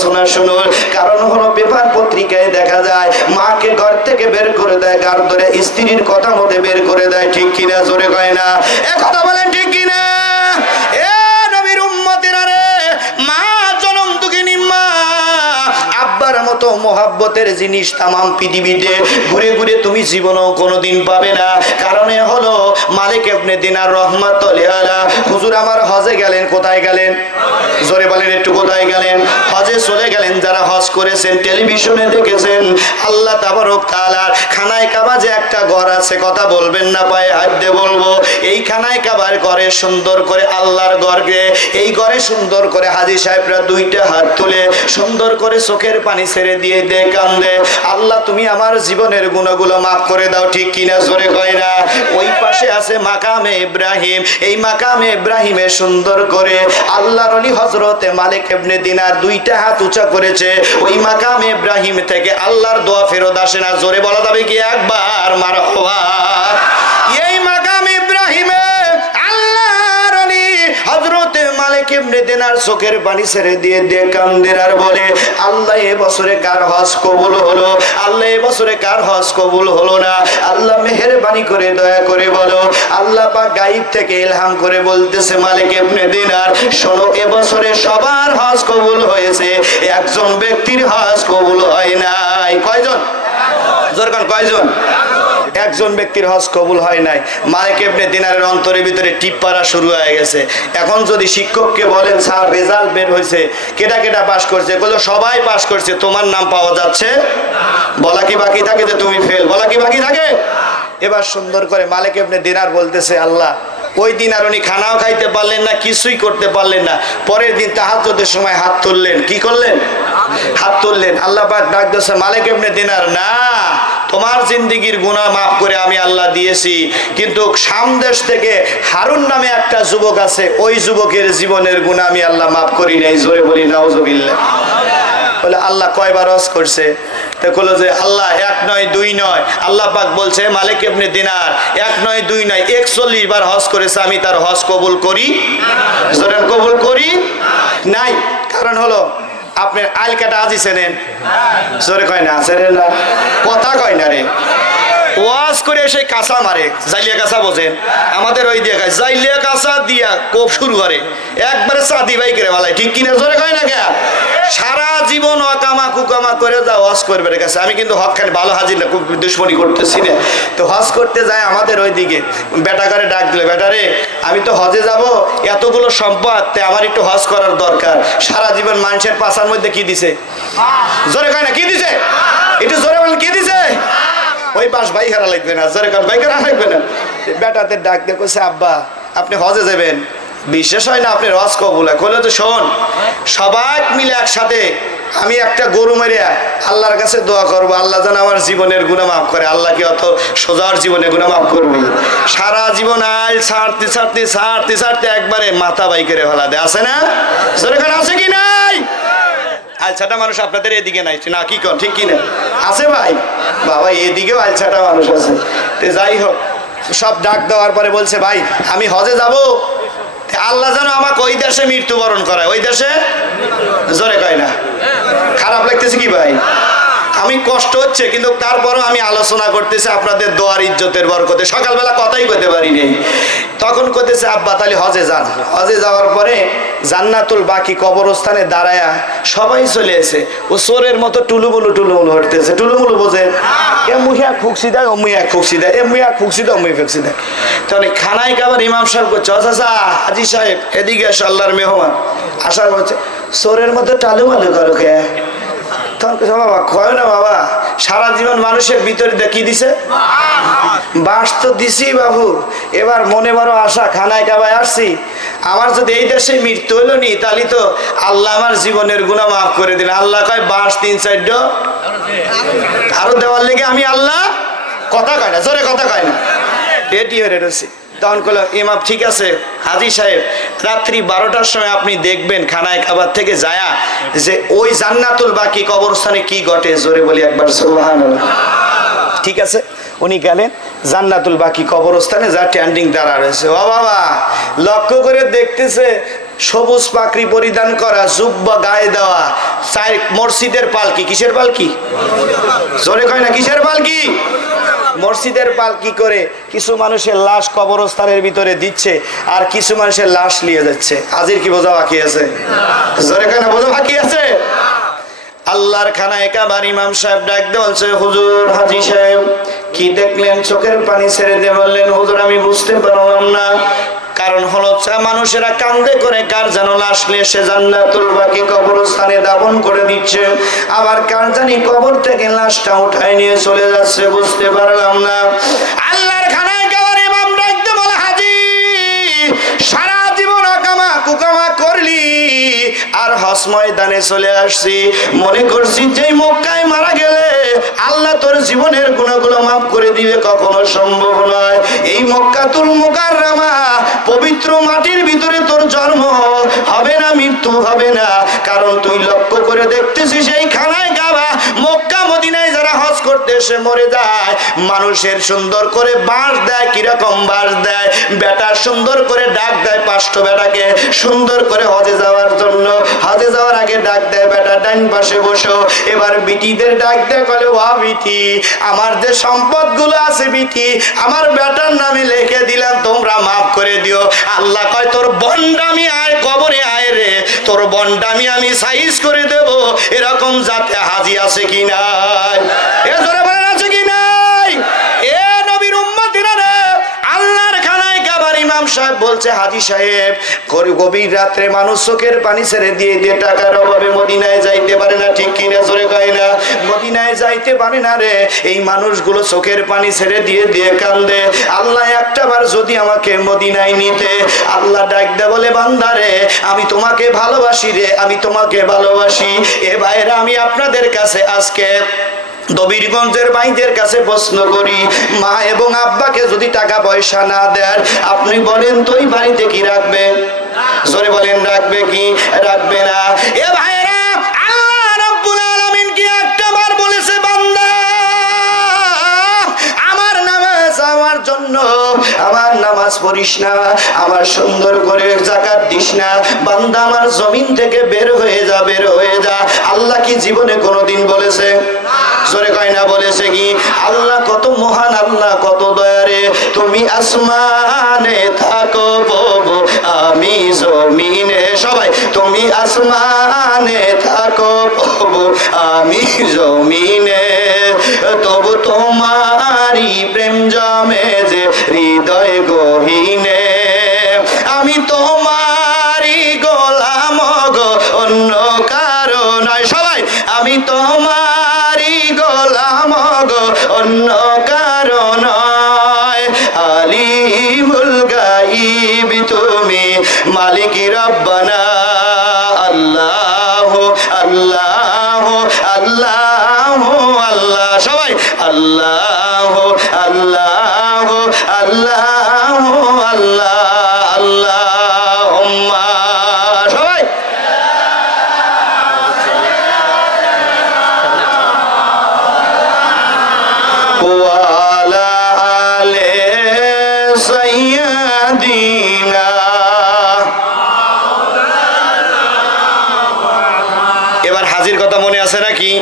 আলোচনা শুনুন কারণ হলো পেপার পত্রিকায় দেখা যায়, মাকে ঘর থেকে বের করে দেয়, গার ধরে স্ত্রীর কথা মতে বের করে দেয়, ঠিক কিনা? জোরে কয় না। এ কথা বলেন ঠিক কিনা? এ নবীর উম্মতেরা রে, মা জনম জিনিস তামাম পৃথিবীতে ঘুরে ঘুরে তুমি জীবনও কোনোদিন পাবে না। কারণে হলো মালিক এবনে দিনার রহমত হুজুর আমার হজে গেলেন, কোথায় গেলেন? জোরে বলেন, একটু কোথায় গেলেন? হজে চলে গেলেন, যারা হজ করেছেন, টেলিভিশনে দেখেছেন, আল্লাহ তাবারক তাআলার খানায় কাবা যে একটা ঘর আছে, কথা বলবেন না, পায়ে হাত দিয়ে বলব। এই খানায় কাবার ঘরে সুন্দর করে আল্লাহর ঘরকে, এই ঘরে সুন্দর করে হাজি সাহেবরা দুইটা হাত তুলে সুন্দর করে চোখের পানি ছেড়ে দিয়ে দে কান্দে। আল্লাহ, তুমি আমার জীবনের গুণগুলো মাফ করে দাও, ঠিক কিনা জোরে কয় না? ওই পাশে আছে মাকামে ইব্রাহিম। এই মাকামে ইব্রাহিমে সুন্দর করে আল্লাহর অলি হজরতে মালিক এবনে দিনার দুইটা হাত উঁচা করেছে। ওই মাকামে ইব্রাহিম থেকে আল্লাহর দোয়া ফেরত আসে না। জোরে বলা যাবে কি একবার মার এই চোখের পানি ছেড়ে দিয়ে দিয়ে আর বলে, আল্লাহ এ বছরে কার হজ কবুল হলো? আল্লাহ এ বছরে কার হজ কবুল হলো না? আল্লাহ মেহেরবানি করে দয়া করে বলো, আল্লাহ পাক গাইব থেকে ইলহাম করে বলতেছে, মালিক ইবনে দিনার, শোনো, এ বছরে সবার হজ কবুল হয়েছে, একজন ব্যক্তির হজ কবুল হয় নাই। কয়জন? কয়জন? একজন ব্যক্তির হজ কবুল হয় নাই। মালিক এমনি দিনারের অন্তরের ভিতরে টিপ পাড়া শুরু হয়ে গেছে। এখন যদি শিক্ষককে বলেন, স্যার, রেজাল্ট বের হয়েছে কেটা কেটা পাশ করছে? বলল সবাই পাশ করছে। তোমার নাম পাওয়া যাচ্ছে? বলা কি বাকি থাকে যে তুমি ফেল বলা কি বাকি থাকে? এবার সুন্দর করে মালিক এমনি দিনার বলতেছে, আল্লাহ, ওই দিন আর উনি খানাও খাইতে পারলেন না, কিছুই করতে পারলেন না। পরের দিন তাহাজ্জুদের সময় হাত তুললেন। কি করলেন? হাত তুললেন। আল্লাহ পাক ডাক দিয়েছে মালিক এমনি দিনার, না তোমার জিন্দিগির গুনাহ মাফ করে আমি আল্লাহ দিয়েছি। কিন্তু সামদেশ থেকে হারুন নামে একটা যুবক আছে, ওই যুবকের জীবনের গুনাহ আমি আল্লাহ মাফ করি নাই, জোরে বলি, নাউজুবিল্লাহ। বলে, আল্লাহ কয়বার হজ করছে? বলল যে, আল্লাহ, এক নয়, দুই নয়। আল্লাহ পাক বলছে, মালিক এমনি দিনার, এক নয়, দুই নয়, একচল্লিশ বার হজ করেছে, আমি তার হজ কবুল করি। কবুল করি? নাই। কারণ হলো আপনি আইল কাটা আজি চেনেন জোরে কয় না না কথা কয় না রে। ওয়াজ করে এসে কাঁচা মারে, জাইলিয়া কাঁচা বোঝেন আমাদের ওই দিয়ে খায়, জাইলিয়া কাঁচা দিয়া কোপ শুরু করে। একবারে চাঁদি বাই করে বেলায়, ঠিক কিনা জোরে কয় না কে সারা জীবন অকামা কুকামা করে যা হজ করবে কাছে। আমি কিন্তু হক খালি ভালো হাজির না, খুব দুশ্মনী করতেছি না। তো হজ করতে যায় আমাদের ওই দিকে। বেটা করে ডাক দিলে বেটা রে, আমি তো হজে যাব, এতগুলো সম্পদ, তে আমার একটু হজ করার দরকার। সারা জীবন মানুষের পাশার মধ্যে কি দিছে? জোরে কয় না, কি দিছে? একটু জোরে বলেন, কি দিছে? ওই পাশ ভাই হারা লাগবে না জোরে কারণ বাইক হারা লাগবে না। বেটাতে ডাক দিয়ে কইছে, আব্বা, আপনি হজে যাবেন। বিশ্বাস হয় না আপনি রস কবুল কইলে, তো শোন, সবাই মিলে একসাথে আমি একটা গরু মেরে আল্লাহর কাছে দোয়া করব। আল্লাহ যেন আমার জীবনের গুণা মাফ করে। আল্লাহ কি অত সোজার জীবনে গুণা মাফ করবে। সারা জীবন আইল, ছাড়তে ছাড়তে ছাড়তে ছাড়তে একবারে মাথা বাই করে ফেলা দেয় আছে না? সেরকম আছে কি নাই আলছাটা মানুষ আপনাদের এদিকে নাই। না, কি কর ঠিক কিনা? আছে ভাই? বাবা, এদিকেও আলছাটা মানুষ আছে। তো যাই হোক, সব ডাক দেওয়ার পরে বলছে, ভাই, আমি হজে যাব। আল্লাহ যেন আমাকে ওই দেশে মৃত্যুবরণ করায়। ওই দেশে? জোরে কয় না। খারাপ লাগতেছে কি ভাই? আমি কষ্ট হচ্ছে, কিন্তু তারপরও আমি আলোচনা করতেছি আপনাদের দোয়ার, ইজ্জতের বরকতে। সকালবেলা কথাই করতে পারি নেই। তখন করতেছে আব্বা তালি হজে যান। হজে যাওয়ার পরে জান্নাতুল বাকি কবরস্থানে দাঁড়ায়া সবাই চলে এসে, ও সোরের মতো টুলুমুলু টুলুমুলু হরতেছে। টুলুমুলু বোঝে, এ মুহিয়া ফুকসি দেয়, ও মুহিয়া ফুকসি দেয়, এ মুহিয়া ফুকসি দেয় মুহি ফুকসি দেয়। তাহলে খানায় খাবার ইমাম সাহেব করছে চাচা, হাজি সাহেব, এদিকে আসো আল্লাহর মেহমান। আশা করছে চোরের মতো টালুমালু করো কে? তখন বাবা কয় না বাবা? সারা জীবন মানুষের ভিতরে দিছে? তো দিছি বাবু। এবার মনে আশা, খানায় আসছি। আমার যদি এই দেশে মৃত্যু হইল নি, তাহলে তো আল্লাহ আমার জীবনের গুণা মাফ করে দিন আল্লাহ কয়, বাস তিন চারড আরও দেওয়ার লেগে আমি আল্লাহ কথা কয় না, জোরে কথা কয় না। এটি হয়ে রয়েছে তখন কলো ইমাম, ঠিক আছে, হাজি সাহেব, রাত্রি বারোটার সময় আপনি দেখবেন খানায় খাবার থেকে যায়া যে ওই জান্নাতুল বাকি কবরস্থানে কি ঘটে? জোরে বলি একবার ঠিক আছে? উনি গেলেন, জান্নাতুল বাকি কবরস্থানে যা ট্যান্ডিং দাঁড়া রয়েছে। ও বাবা, লক্ষ্য করে দেখতেছে, সবুজ পাকড়ি পরিধান করা, জুব্বা গায়ে দেওয়া মসজিদের পালকি। কিসের পালকি? জোরে কয় না, কিসের পালকি? মসজিদের পাল কি করে? কিছু মানুষের লাশ কবরস্থানের ভিতরে দিচ্ছে আর কিছু মানুষের লাশ নিয়ে যাচ্ছে। আজির কি বোঝা বাকি আছে? বোঝা বাকি আছে? আল্লাহর খানা একাবার ইমাম সাহেব ডাক বলছে, হুজুর, হাজি সাহেব, কি দেখলেন? চোখের পানি ছেড়ে দিয়ে বললেন, হুজুর, আমি বুঝতে পারলাম না। কারণ হলো মানুষেরা কান্দে করে, কার যেন লাশ নিয়ে সে জান্নাতুল বাকি কবরস্থানে দাপন করে দিচ্ছে। আবার কার জানি কবর থেকে লাশটা উঠায় নিয়ে চলে যাচ্ছে, বুঝতে পারলাম না। আল্লাহর হস ময়দানে চলে আসছি। মনে করছি মক্কায় মারা গেলে আল্লাহ তোর জীবনের গুণাগুলো মাফ করে দিবে, কখনো সম্ভব নয়। এই পবিত্র মাটির ভিতরে তোর জন্ম। হবে না, মৃত্যু হবে না। কারণ তুই লক্ষ্য করে দেখতেছিস এই খানায় গাবা মক্কা, মদিনায় করতে এসে মরে যায়, মানুষের সুন্দর করে বাঁশ দেয়, কীরকম বাঁশ দেয়? বেটা সুন্দর করে ডাক দেয় পাঁচটো বেটাকে, সুন্দর করে হজে যাওয়ার জন্য। হজে যাওয়ার আগে ডাক দেয়, বেটা ডাইন পাশে বসো। এবার বিটিদের ডাক দেয়, বলে, ওয়া বিটি, আমার যে সম্পদগুলো আছে বিটি, আমার বেটার নামে লিখে দিলাম, তোমরা মাফ করে দিও। আল্লাহ কয়, তোর বন্ডামি আয়, কবরে আয় রে। তোর বন্ডামি আমি সাইজ করে দেব। এরকম যাতে হাজি আছে কি নাই? এ চোখের পানি ছেড়ে দিয়ে আল্লাহ যদি আমাকে মদিনায় নিতে, আল্লাহ ডাক দে বলে বান্দারে আমি তোমাকে ভালোবাসি রে, আমি তোমাকে ভালোবাসি। এ ভাইরা, আমি আপনাদের কাছে আজকে দবিরগঞ্জের ভাইদের কাছে প্রশ্ন করি, মা এবং আব্বাকে যদি টাকা পয়সা না দেন, আপনি বলেন তো এই বাড়িতে কি রাখবে? জোরে বলেন, রাখবে কি? রাখবে না। এ ভাইরা আল্লাহ রাব্বুল আলামিন কি বলেছে, বান্দা, আমার নামাজ আমার জন্য, আমার নামাজ পড়িস না, আমার সুন্দর করে জাকাত দিস না, বান্দা আমার জমিন থেকে বের হয়ে যা, বের হয়ে যা। আল্লাহ কি জীবনে কোনোদিন বলেছে? জোরে কয় না বলেছে কি? আল্লাহ কত মহান, আল্লাহ কত দয়ারে। তুমি আসমানে থাকো প্রভু, আমি জমিনে। সবাই, তুমি আসমানে থাকো প্রভু, আমি জমিনে। তবু তোমারই প্রেম জমে যে হৃদয় গহীনে। আমি তোমারই গোলাম গো, অন্য কারও নয়। সবাই, আমি তোমারই গোলাম গো, অন্য কারও নয়। আলিমুল গাইব তুমি, মালিক রব্বানা। আল্লাহ আল্লাহ আল্লাহ আল্লাহ। সবাই, আল্লাহ আল্লাহ আল্লাহ আল্লাহ। আছে নাকি?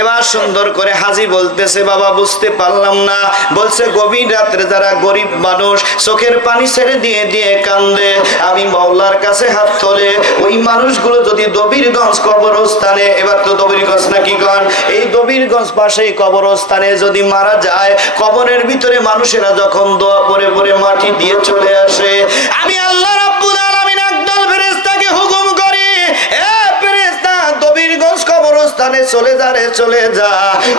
এবার সুন্দর করে হাজি বলতেছে, বাবা, বুঝতে পারলাম না। বলছে, গভীর রাত্রে যারা গরিব মানুষ চোখের পানি ছেড়ে দিয়ে দিয়ে কান্দে, আমি মাওলার কাছে হাত তোলে। ওই মানুষগুলো যদি দবিরগঞ্জ কবরস্থানে এবার তো দবিরগঞ্জ নাকি গন এই দবিরগঞ্জ পাশেই কবরস্থানে যদি মারা যায়, কবরের ভিতরে মানুষেরা যখন দোয়া পরে পরে মাটি দিয়ে চলে আসে। আমি আল্লাহ কবরস্থানে চলে যা রে চলে যা।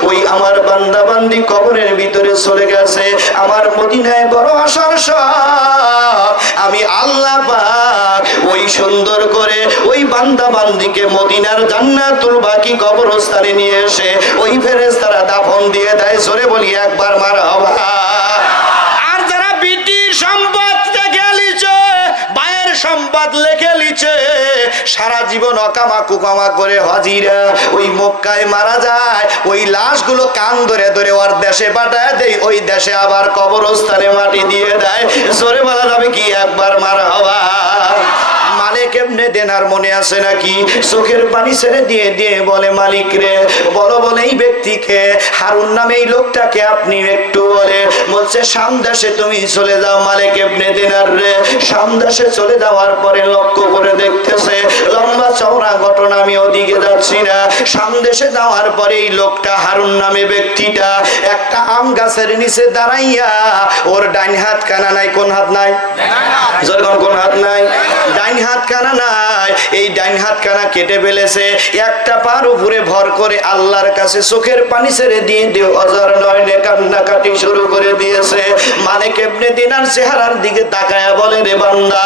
ওই আমার বান্দা বান্দি কবরের ভিতরে চলে গেছে। আমার মদিনায় বড় আসার। আমি আল্লাহ পাক ওই সুন্দর করে ওই বান্দা বান্দিকে মদিনার জান্নাতুল বাকি কবরস্থানে নিয়ে এসে ওই ফেরেশতারা দাফন দিয়ে দেয়। জোরে বলি, একবার মারহাবা আর যারা বিটির সম্পদ থেকে লিচে সম্পদ লেখে লিচে, সারা জীবন অকামা কুকামা করে হাজিরা। ওই মক্কায় মারা যায়, ওই লাশগুলো কান ধরে ধরে ওর দেশে পাঠায় দেয়, ওই দেশে আবার কবরস্থানে মাটি দিয়ে দেয়। জোরে বলা যাবে কি একবার মারা হওয়া? মালিক এমনি দেনার মনে আছে নাকি? চোখের পানি ছেড়ে দিয়ে দিয়ে বলে, মালিক রে, বলো, বলে, এই ব্যক্তিকে হারুন নামে এই লোকটাকে আপনি একটু বলে। বলছে সামদাসে তুমি চলে যাও, মালিক এমনি দেনার রে? সামদাসে চলে যাওয়ার পরে লক্ষ্য করে দেখতেছে, লম্বা চওড়া ঘটনা, আমি ওদিকে যাচ্ছি না। সামদেশে যাওয়ার পরে এই লোকটা হারুন নামে ব্যক্তিটা একটা আম গাছের নিচে দাঁড়াইয়া ওর ডাইন হাত কানা নাই, কোন হাত নাই? জোরগণ, কোন হাত নাই? ডাইন হাত কানা নাই। এই ডাইন হাত কানা কেটে ফেলেছে। একটা পার উপরে ভর করে আল্লাহর কাছে চোখের পানি ছেড়ে দিয়ে দিয়ে অজর নয়নে কান্নাকাটি শুরু করে দিয়েছে। মানে কেমনে দিনার চেহারার দিকে তাকায়া বলে, রে বান্দা